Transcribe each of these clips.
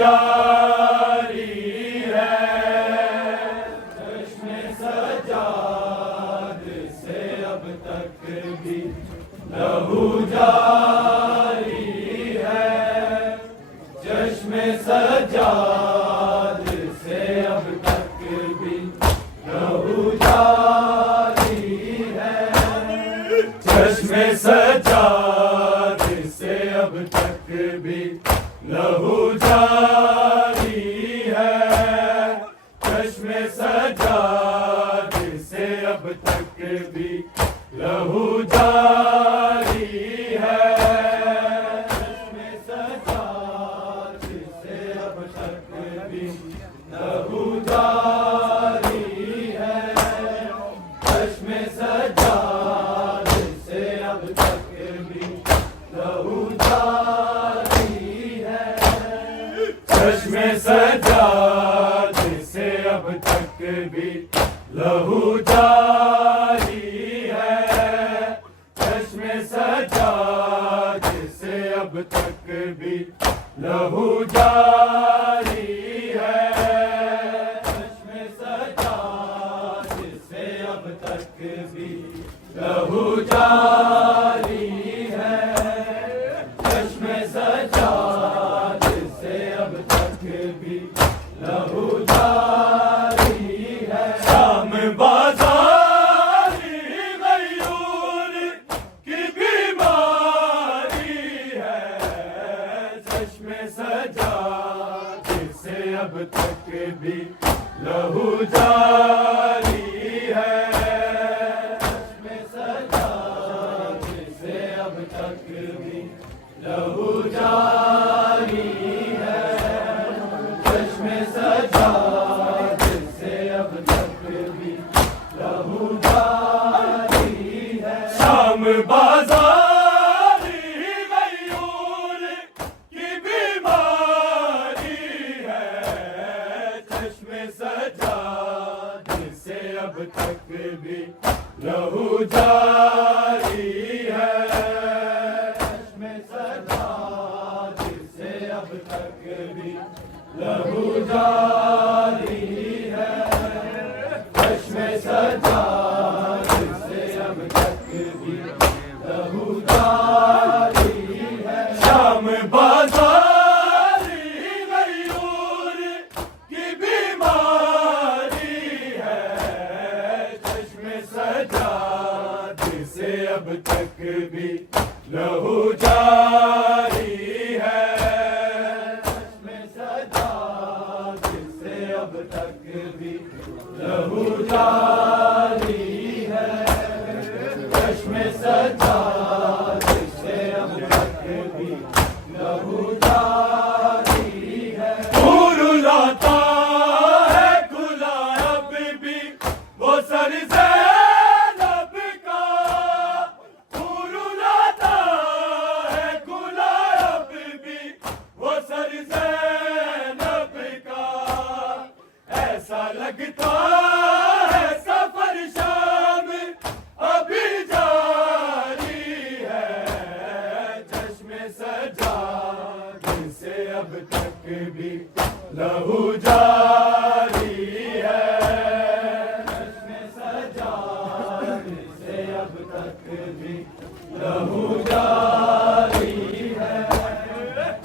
जारी है, चश्मे सजाद से अब तक भी लहू जारी है, चश्मे सजाद से अब तक भी लहू जारी है, चश्मे सजाद से अब तक भी लहू जारी है, चश्मे सजाद से अब तक भी लहू जारी है, चश्मे सजाद से अब तक भी लहू जारी है, चश्मे सजाद से अब तक भी लहू जारी है, चश्मे सजाद से अब तक भी लहू जारी है, चश्मे सजाद से अब तक भी लहू जारी है, चश्मे सजाद से अब तक भी लहू जारी है, चश्मे सजाद से अब तक भी लहू जारी है, शाम बाज़ारी गयूर की बीमारी है, चश्मे सजाद से अब तक भी लहू जारी है, चश्मे सजाद से अब तक भी लहू जारी है, चश्मे सजाद से अब तक भी लहू जारी है, शाम बाज़ारी गयूर की बीमारी है, चश्मे सजाद से अब तक भी लहू जारी है, चश्मे सजाद से अब तक भी लहू जारी है, चश्मे सजाद से अब तक भी लहू जारी है, शाम बाज़ारी गयूर की बीमारी है, चश्मे सजाद से अब तक भी लहू जारी है, चश्मे सजाद से अब तक भी लहू जारी है, चश्मे सजाद से अब तक भी लहू जारी है, नूर लाता है खुला अब भी वो सर ज़ैनब का, नूर लाता है खुला अब भी वो सर ज़ैनब का, ऐसा लगता है सफर शाम अभी जारी है, चश्मे सजाद से अब तक भी लहू जारी है, चश्मे सजाद से अब तक भी लहू जारी है,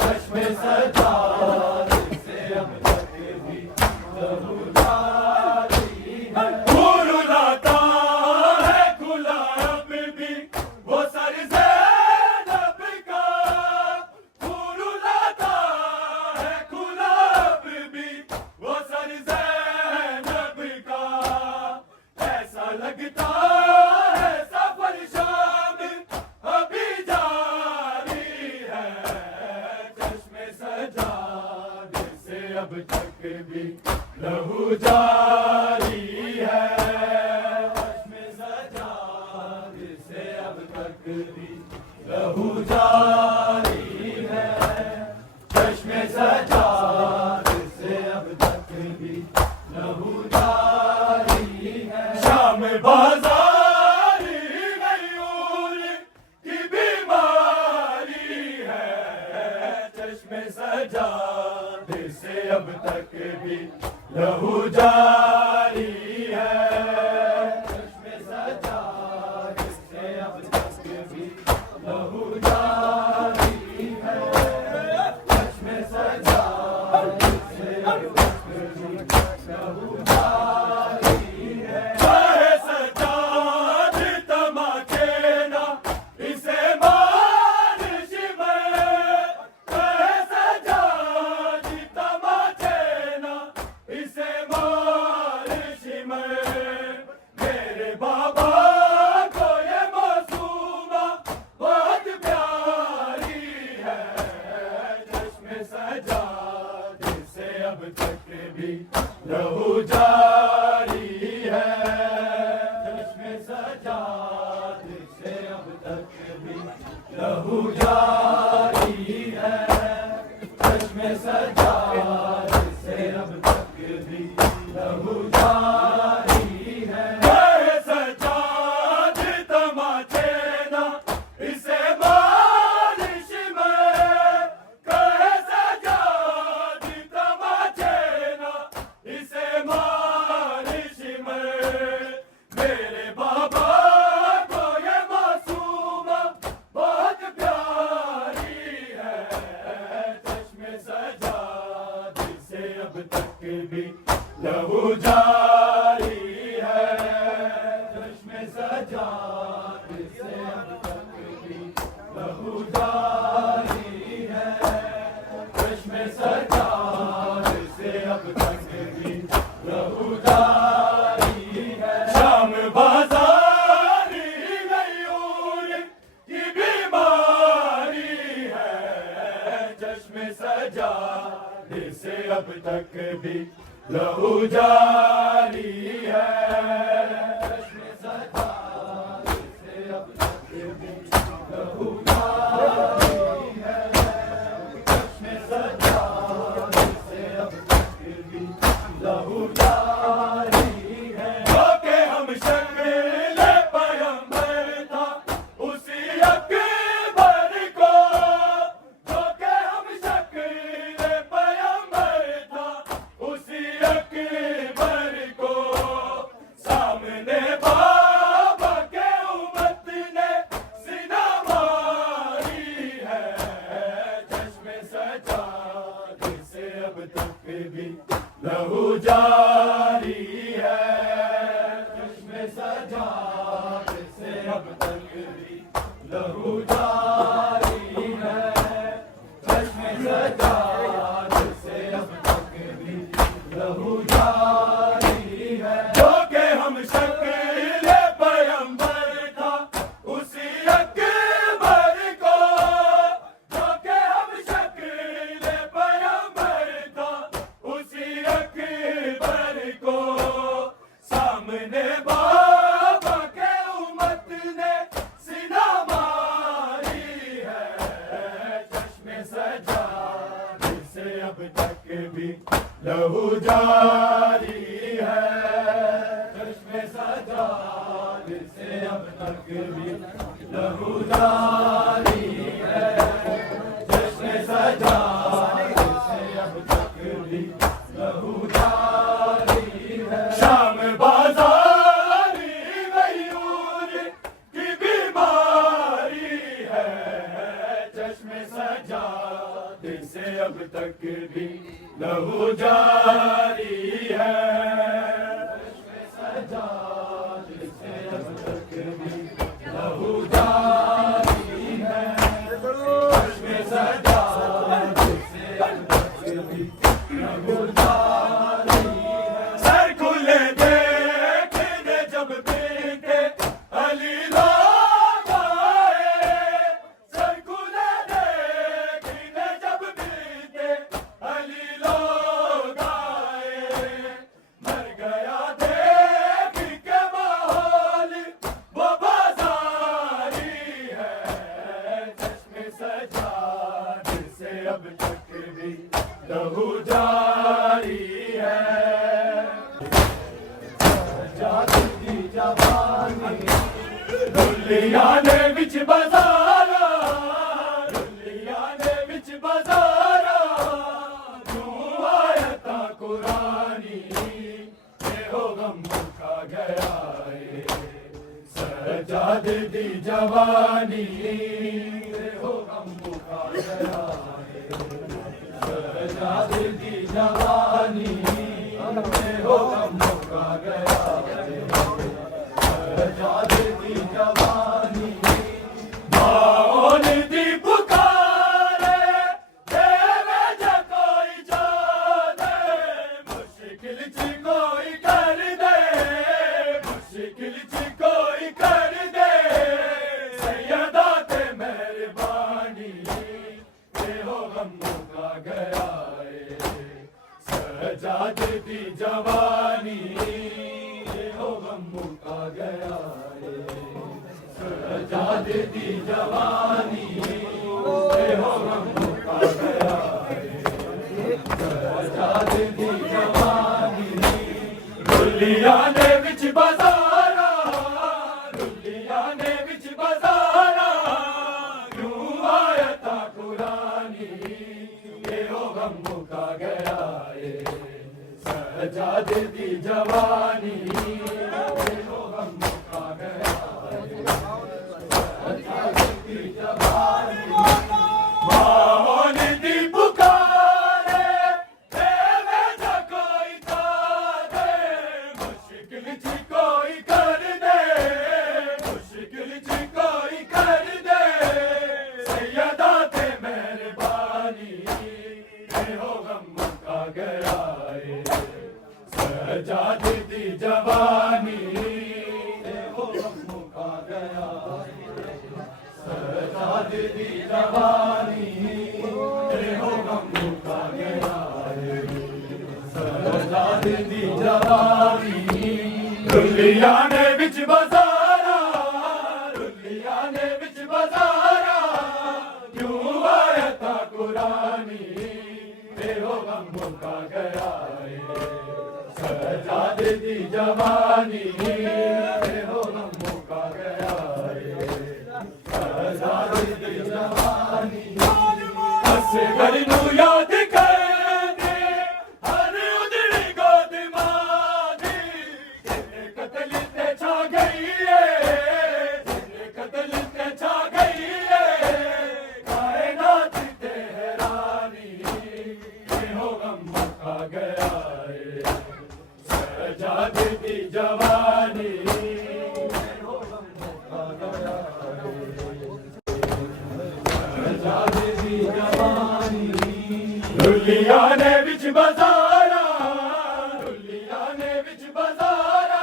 चश्मे सजाद से अब तक भी लहू जारी है, नूर लाता है खुला अब भी वो सर ज़ैनब का, नूर लाता है खुला अब भी वो सर ज़ैनब का, ऐसा लगता है सफर शाम अभी जारी है, चश्मे सजाद से अब तक भी लहू जारी है, चश्मे सजाद से अब तक भी लहू जारी है, चश्मे सजाद से अब तक भी लहू जारी है, शाम बाज़ारी गयूर की बीमारी है, चश्मे सजाद अब तक भी लहू जारी है। चश्मे सजाद से अब तक भी लहू जारी है। चश्मे सजाद से अब तक भी लहू जारी है। चाहे सजाद तमाचे ना इसे मारिश में, चाहे सजाद तमाचे ना इसे मारिश में। मेरे बाबा को ये मासूमा बहुत प्यारी है। चश्मे सजाद से अब तक भी लहू जारी है। चश्मे सजाद से अब तक भी लहू जारी है। चश्मे सजाद से अब तक भी लहू जारी है। चाहे सजाद तमाचे ना इसे मारिश में, कहे सजाद तमाचे ना इसे मारिश में। मेरे बाबा को ये मासूमा बहुत प्यारी है। चश्मे सजाद से अब तक भी लहू जारी है। चश्मे सजाद से अब तक भी लहू जारी है। चश्मे सजाद से अब तक भी लहू जारी है। शाम बाजारी गयूर की बीमारी है। चश्मे सजाद से अब तक भी लहू जारी है। चश्मे सजाद से अब तक भी लहू जारी है। चश्मे सजाद से अब तक भी लहू जारी है। जो के हम शक्ल पैगंबर था उसी अकबर को, जो के हम शक्ल पैगंबर था उसी अकबर को। सामने बाबा के उम्मत ने सीना मारी है। चश्मे सजाद से अब तक भी लहू जारी है। चश्मे सजाद से अब तक भी लहू जारी है। चश्मे सजाद से अब तक भी लहू जारी है। जो के हम शक्ल पैगंबर था उसी अकबर को, जो के हम शक्ल पैगंबर था उसी अकबर को। सामने बाबा के उम्मत ने सीना मारी है। चश्मे सजाद से अब तक भी लहू जारी है। चश्मे सजाद से अब तक भी लहू जारी है। चश्मे सजाद से अब तक भी लहू जारी है। शाम बाजारी गयूर की बीमारी है। चश्मे सजाद से अब तक भी लहू जारी है। चश्मे सजाद से अब तक भी लहू जारी है। चश्मे सजाद से अब तक भी लहू जारी है। सर खुले देखने जब बीते अली लोग आए। सर खुले देखने जब बीते अली लोग आए। मर गया देख के माहौल वो बाजारी है। चश्मे सजाद से अब तक भी लहू जारी है। सजाद की जवानी रुलिया ने बिच बाजारा, रुलिया ने बिच बाजारा। तू आया पुरानी ये हो गम मुका गया है सजाद दी जवानी ये हो गम मुका गया है सजाद दी जवानी ये हो गम मुका गया है सजाद दी जवानी माओन दी पुकारे देवे ज कोई जा दे मुश्किल च कोई कर दे मुश्किल च कोई कर दे सैयदा ते मेहरबानी ये हो गम मुका गया है सजाद दी जवानी ये हो गम मुका गया है सजाद दी जवानी ये हो गम मुका गया है सजाद दी जवानी रुलिया ने विच बाजारा रुलिया ने विच बाजारा क्यों आयता कुरानी ये हो गम मुका गया है सजाद दी जवानी ये हो गम मुका गया है सजाद दी जवानी माओन दी पुकारे देवे ज कोई ता दे मुश्किल च कोई कर दे मुश्किल च कोई कर दे सैयदा ते मेहरबानी ये हो गम मुका गया है सजाद दी जवानी ये हो गम मुका गया है सजाद दी जवानी ये हो गम मुका गया है सजाद दी जवानी रुलिया ने विच बाजारा रुलिया ने विच बाजारा क्यों आयता कुरानी ये हो गम मुका गया है सजाद दी जवानी ये हो गम मुका गया है सजाद दी जवानी असगर नू याद कर दे हर उजड़ी गोद मां दी जिन्ने कतल ते छा गई है जिन्ने कतल ते छा गई है कायनात ते हैरानी ये हो गम मुका गया है सजाद दी जवानी ये हो गम मुका गया सजाद दी जवानी रुलिया ने विच बाजारा रुलिया ने विच बाजारा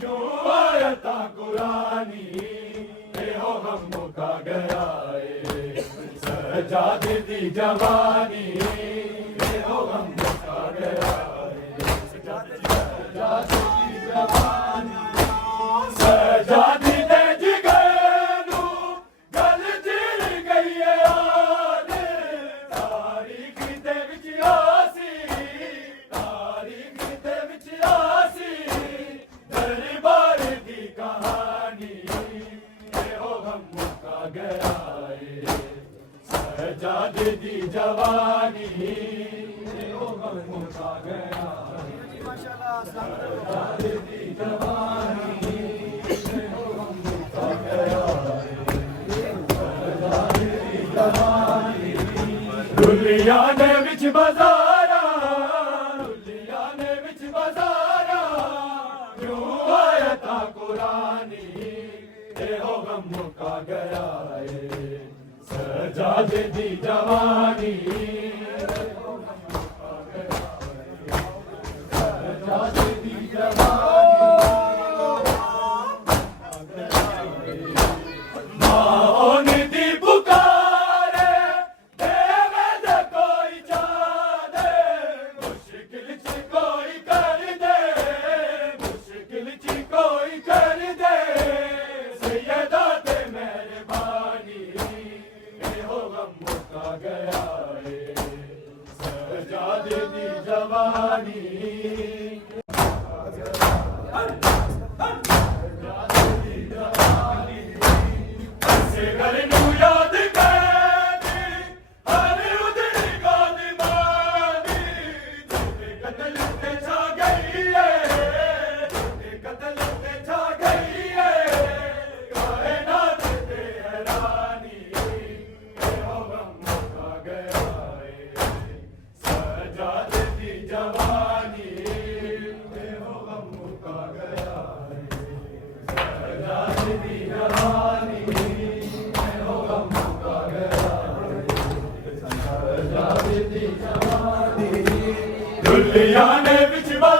क्यों आयता कुरानी ये हो गम मुका गया है सजाद दी जवानी ये हो गम मुका गया है सजाद दी जवानी सजाद दे जिगर नू गल चिर गई है याद तारीख दे विच आसी तारीख दे विच आसी दरबार दी कहानी ये हो गम मुका गया है सजाद दी जवानी ये हो गम मुका गया है सजाद दी जवानी ये हो गम मुका गया है सजाद दी जवानी रुलिया ने विच बाजारा रुलिया ने विच बाजारा क्यों आयता कुरानी ये हो गम मुका गया है सजाद दी जवानी ये हो गम मुका गया है सजाद दी जवानी माओन दी पुकारे देवे ज कोई जा दे मुश्किल च कोई कर दे मुश्किल च कोई कर दे सैयदा ते मेहरबानी ये हो गम मुका गया है सजाद दी जवानी सजाद दी जवानी में हो गम मुका गया सजाद दी जवानी में हो गम मुका गया सजाद दी जवानी दुल्हिया ने बिछवा